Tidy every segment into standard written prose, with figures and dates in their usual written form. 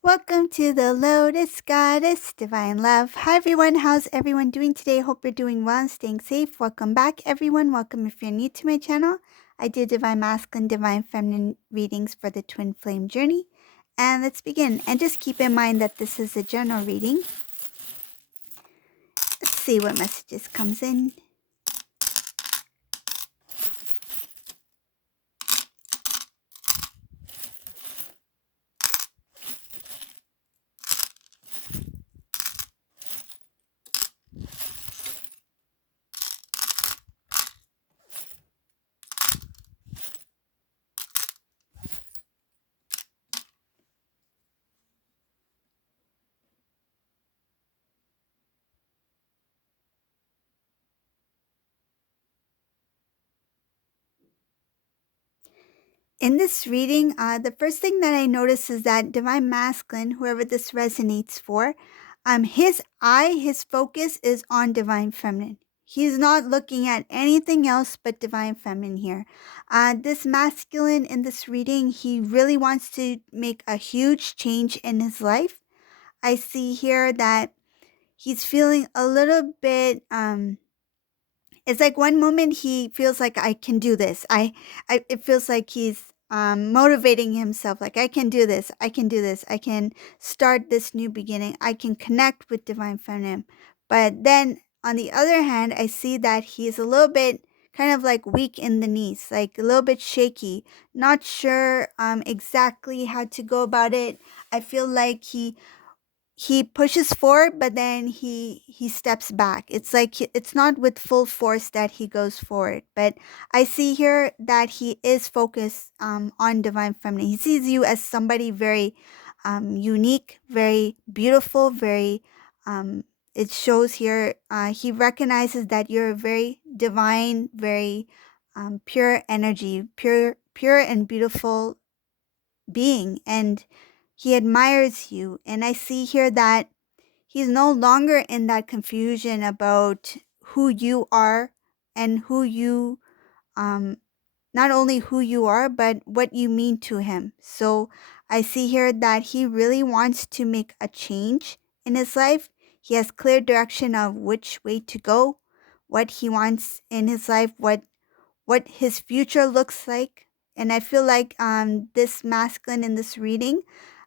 Welcome to the Lotus Goddess Divine Love. Hi everyone, how's everyone doing today? Hope you're doing well and staying safe. Welcome back everyone. Welcome if you're new to my channel. I do Divine Masculine, Divine Feminine readings for the Twin Flame journey. And let's begin. And just keep in mind that this is a general reading. Let's see what messages comes in. In this reading, the first thing that I notice is that Divine Masculine, whoever this resonates for, his focus is on Divine Feminine. He's not looking at anything else but Divine Feminine here. This masculine in this reading, he really wants to make a huge change in his life. I see here that he's feeling a little bit, it's like one moment he feels like I can do this. It feels like he's motivating himself. Like I can do this. I can do this. I can start this new beginning. I can connect with Divine Feminine. But then on the other hand, I see that he's a little bit kind of like weak in the knees, like a little bit shaky, not sure exactly how to go about it. I feel like he pushes forward, but then he steps back. It's like it's not with full force that he goes forward. But I see here that he is focused on Divine Feminine. He sees you as somebody very unique, very beautiful, very it shows here he recognizes that you're a very divine, very pure energy, pure and beautiful being, and he admires you. And I see here that he's no longer in that confusion about who you are and who you, not only who you are, but what you mean to him. So I see here that he really wants to make a change in his life. He has clear direction of which way to go, what he wants in his life, what his future looks like. And I feel like this masculine in this reading,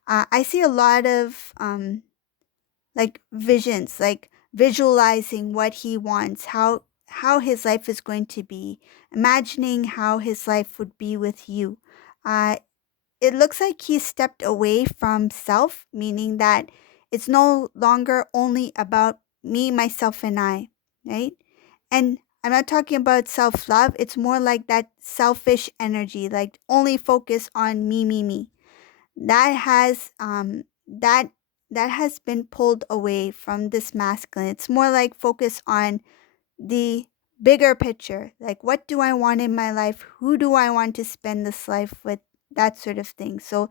I see a lot of like visions, like visualizing what he wants, how his life is going to be, imagining how his life would be with you. Uh, it looks like he stepped away from self, meaning that it's no longer only about me, myself, and I, right? And I'm not talking about self love. It's more like that selfish energy, like only focus on me. That has that has been pulled away from this masculine. It's more like focus on the bigger picture. Like what do I want in my life? Who do I want to spend this life with? That sort of thing. So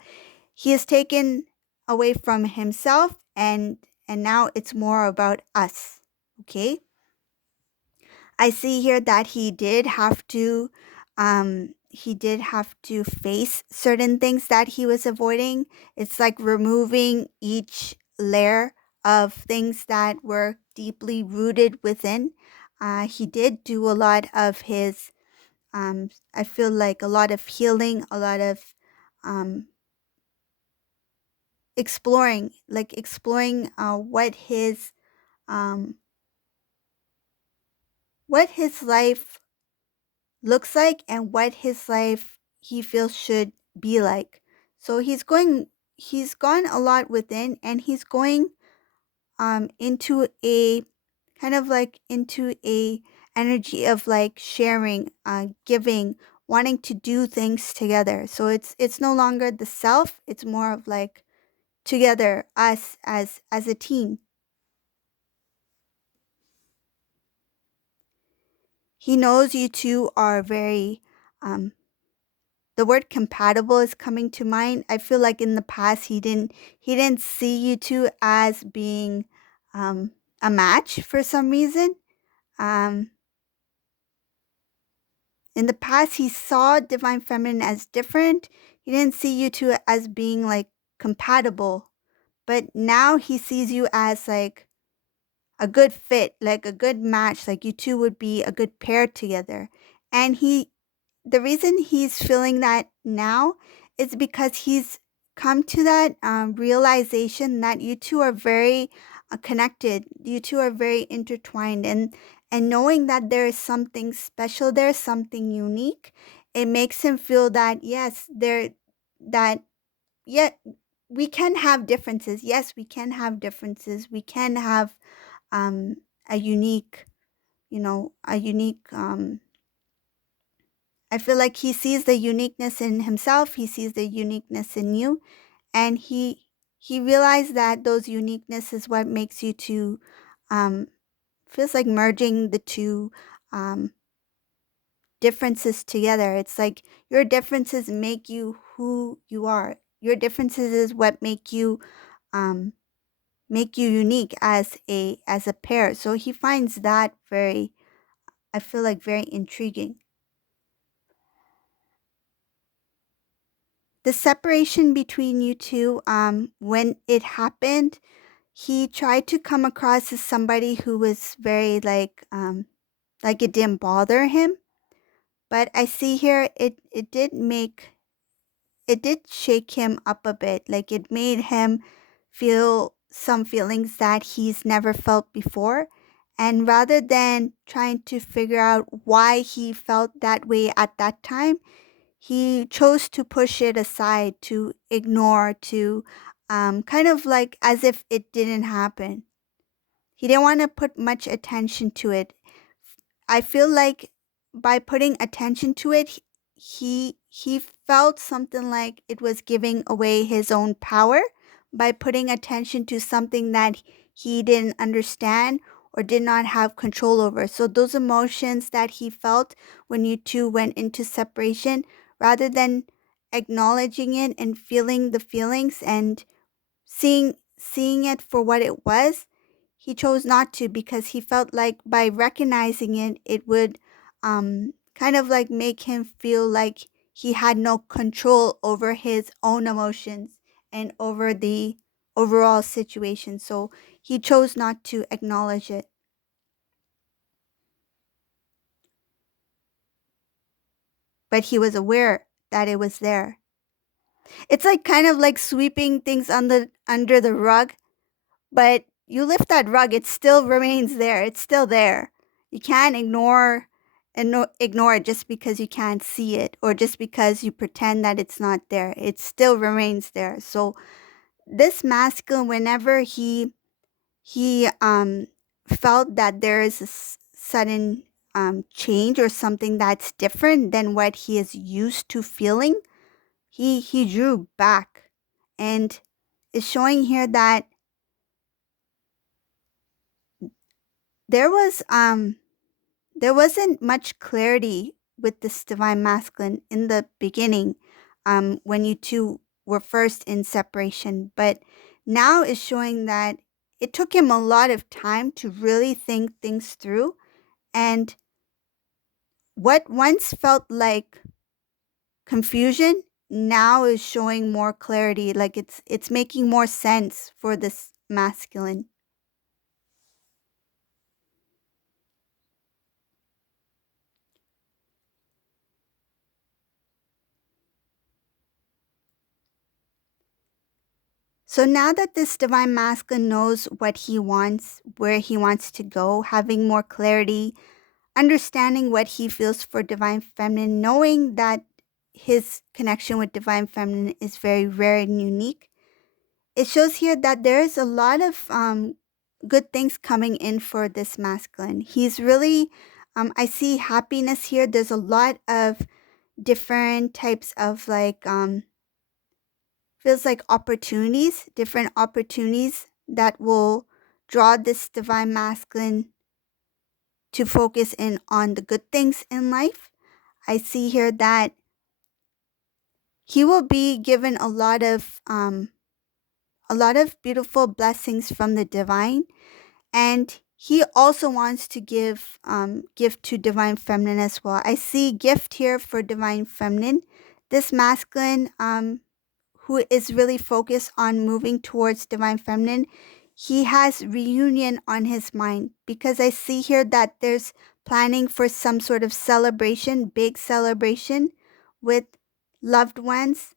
he is taken away from himself, and now it's more about us. Okay? I see here that he did have to face certain things that he was avoiding. It's like removing each layer of things that were deeply rooted within. He did do a lot of his, I feel like a lot of healing, a lot of um, exploring, like exploring um, what his life looks like and what his life he feels should be like. So he's gone a lot within, and he's going into a kind of like into a energy of like sharing, giving, wanting to do things together. So it's no longer the self, it's more of like together, us as a team. He knows you two are very the word compatible is coming to mind. I feel like in the past he didn't see you two as being um, a match for some reason. Um, in the past, he saw Divine Feminine as different. He didn't see you two as being like compatible. but now he sees you as like a good fit, like a good match, like you two would be a good pair together. And the reason he's feeling that now is because he's come to that realization that you two are very connected, you two are very intertwined, and knowing that there is something special, there's something unique, it makes him feel that yes, that yeah, we can have differences. Yes, we can have differences. We can have um, a unique, a unique. I feel like he sees the uniqueness in himself. He sees the uniqueness in you, and he realized that those uniqueness is what makes you two. Um, feels like merging the two um, differences together. It's like your differences make you who you are. Your differences is what um, make you unique as a pair. So he finds that very, I feel like, very intriguing. The separation between you two, when it happened, he tried to come across as somebody who was very like it didn't bother him. But I see here it did shake him up a bit. Like it made him feel some feelings that he's never felt before. And rather than trying to figure out why he felt that way at that time, he chose to push it aside, to ignore, to kind of like as if it didn't happen. He didn't want to put much attention to it. I feel like by putting attention to it, he felt something like it was giving away his own power by putting attention to something that he didn't understand or did not have control over. So those emotions that he felt when you two went into separation, rather than acknowledging it and feeling the feelings and seeing it for what it was, he chose not to because he felt like by recognizing it, it would kind of like make him feel like he had no control over his own emotions and over the overall situation. So he chose not to acknowledge it, but he was aware that it was there. It's like kind of like sweeping things under the rug, but you lift that rug, it still remains there. It's still there. You can't ignore it just because you can't see it or just because you pretend that it's not there. It still remains there. So this masculine, whenever he felt that there is a sudden change or something that's different than what he is used to feeling, he drew back, and it's showing here that there was there wasn't much clarity with this divine masculine in the beginning, when you two were first in separation, but now is showing that it took him a lot of time to really think things through, and what once felt like confusion now is showing more clarity, like it's making more sense for this masculine. So now that this divine masculine knows what he wants, where he wants to go, having more clarity, understanding what he feels for divine feminine, knowing that his connection with divine feminine is very rare and unique, it shows here that there is a lot of good things coming in for this masculine. He's really, I see happiness here. There's a lot of different types of feels like opportunities, different opportunities that will draw this divine masculine to focus in on the good things in life. I see here that he will be given a lot of beautiful blessings from the divine, and he also wants to gift to divine feminine as well. I see gift here for divine feminine. This masculine who is really focused on moving towards divine feminine, he has reunion on his mind, because I see here that there's planning for some sort of celebration, big celebration with loved ones,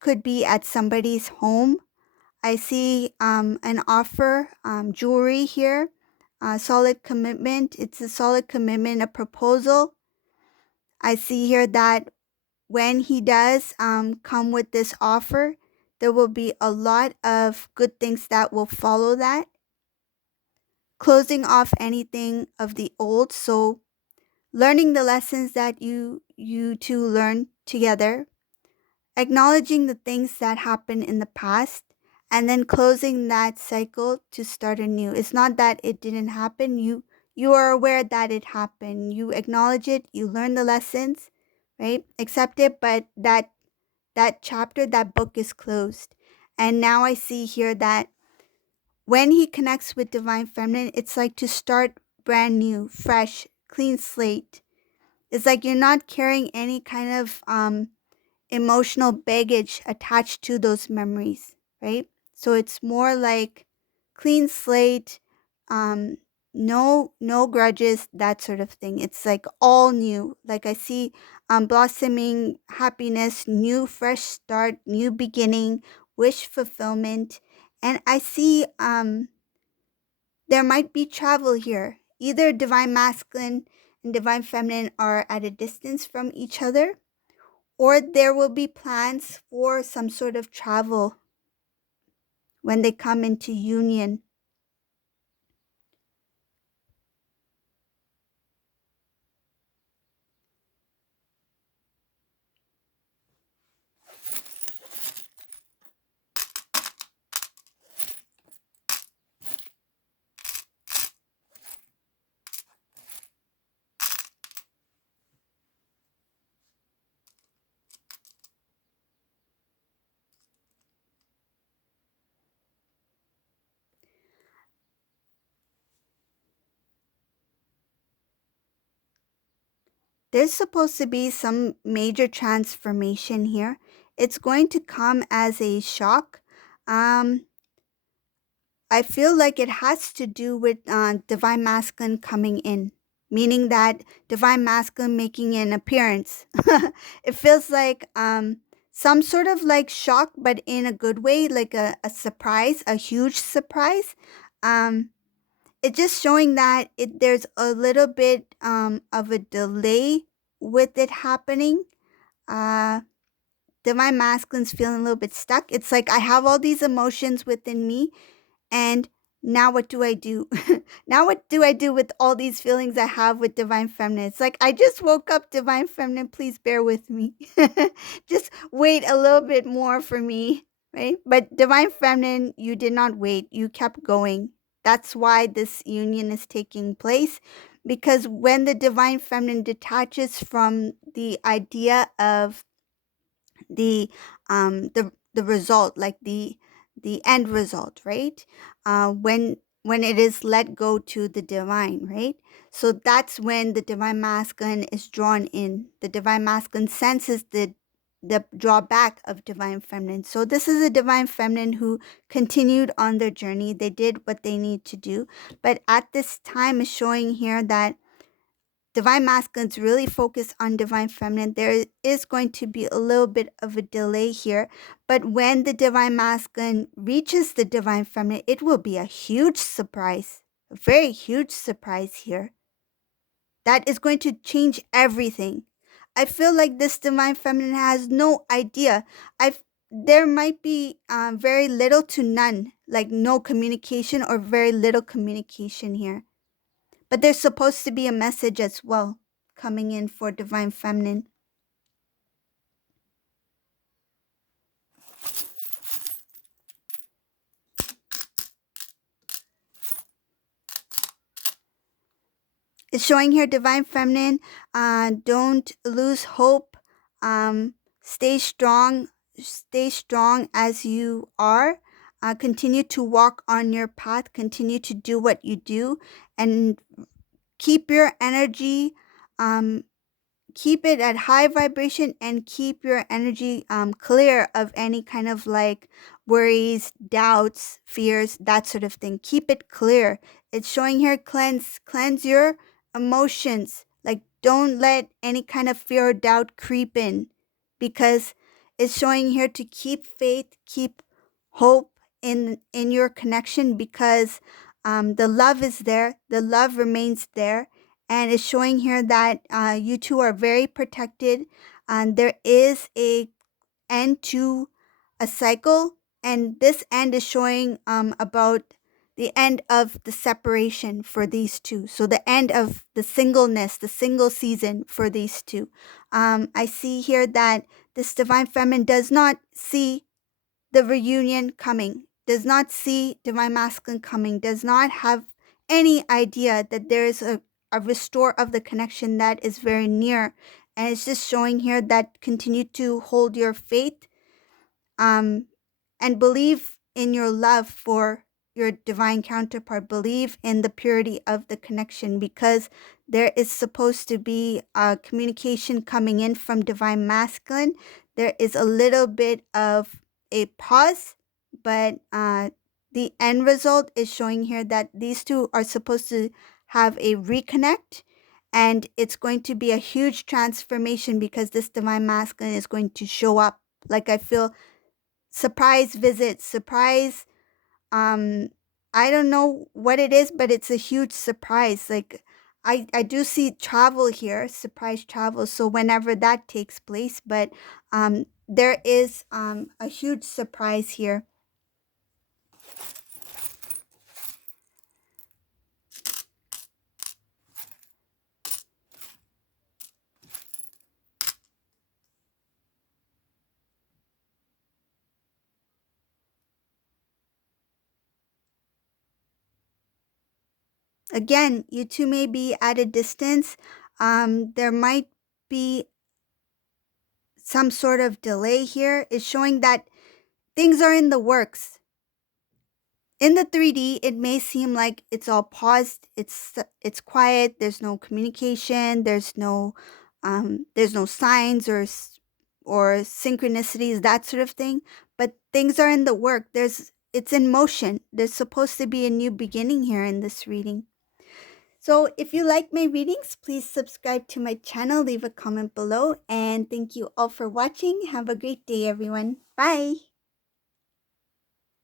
could be at somebody's home. I see an offer, jewelry here, solid commitment. It's a solid commitment, a proposal. I see here that when he does come with this offer, there will be a lot of good things that will follow that. Closing off anything of the old. So learning the lessons that you two learned together, acknowledging the things that happened in the past, and then closing that cycle to start anew. It's not that it didn't happen. You are aware that it happened. You acknowledge it, you learn the lessons, right? Accept it, but that chapter, that book is closed. And now I see here that when he connects with divine feminine, it's like to start brand new, fresh, clean slate. It's like you're not carrying any kind of emotional baggage attached to those memories, right? So it's more like clean slate, um, no grudges, that sort of thing. It's like all new. Like I see blossoming happiness, new fresh start, new beginning, wish fulfillment. And I see there might be travel here. Either divine masculine and divine feminine are at a distance from each other, or there will be plans for some sort of travel when they come into union. There's supposed to be some major transformation here. It's going to come as a shock. Um, I feel like it has to do with divine masculine coming in, meaning that divine masculine making an appearance. It feels like some sort of like shock, but in a good way, like a surprise, a huge surprise. Um, it's just showing that there's a little bit of a delay with it happening. Uh, Divine masculine's feeling a little bit stuck. It's like I have all these emotions within me, and now what do I do? Now what do I do with all these feelings I have with divine feminine? It's like I just woke up, divine feminine, please bear with me. Just wait a little bit more for me, right? But divine feminine, you did not wait. You kept going. That's why this union is taking place, because when the divine feminine detaches from the idea of the result, like the end result, right? When it is let go to the divine, right? So that's when the divine masculine is drawn in. The divine masculine senses the drawback of divine feminine. So this is a divine feminine who continued on their journey. They did what they need to do, but at this time is showing here that divine masculine's really focused on divine feminine. There is going to be a little bit of a delay here, but when the divine masculine reaches the divine feminine, it will be a huge surprise, a very huge surprise here. That is going to change everything. I feel like this divine feminine has no idea. There might be very little to none, like no communication or very little communication here. But there's supposed to be a message as well coming in for divine feminine. It's showing here divine feminine. Don't lose hope. Stay strong. Stay strong as you are. Continue to walk on your path. Continue to do what you do, and keep your energy. Um, keep it at high vibration and keep your energy clear of any kind of like worries, doubts, fears, that sort of thing. Keep it clear. It's showing here cleanse your emotions. Like don't let any kind of fear or doubt creep in, because it's showing here to keep faith, keep hope in your connection, because the love is there, the love remains there, and it's showing here that you two are very protected, and there is a end to a cycle, and this end is showing about the end of the separation for these two, so the end of the singleness, the single season for these two. I see here that this divine feminine does not see the reunion coming, does not see divine masculine coming, does not have any idea that there is a restore of the connection that is very near. And it's just showing here that continue to hold your faith, um, and believe in your love for your divine counterpart. Believe in the purity of the connection, because there is supposed to be a communication coming in from divine masculine. There is a little bit of a pause, but the end result is showing here that these two are supposed to have a reconnect, and it's going to be a huge transformation, because this divine masculine is going to show up. Like I feel surprise visit, surprise, um I don't know what it is, but it's a huge surprise. Like I do see travel here, surprise travel, so whenever that takes place, but there is a huge surprise here. Again, you two may be at a distance. There might be some sort of delay here. It's showing that things are in the works. In the 3D, it may seem like it's all paused. It's quiet. There's no communication. There's no signs or synchronicities, that sort of thing. But things are in the work. It's in motion. There's supposed to be a new beginning here in this reading. So if you like my readings, please subscribe to my channel, leave a comment below, and thank you all for watching. Have a great day, everyone. Bye.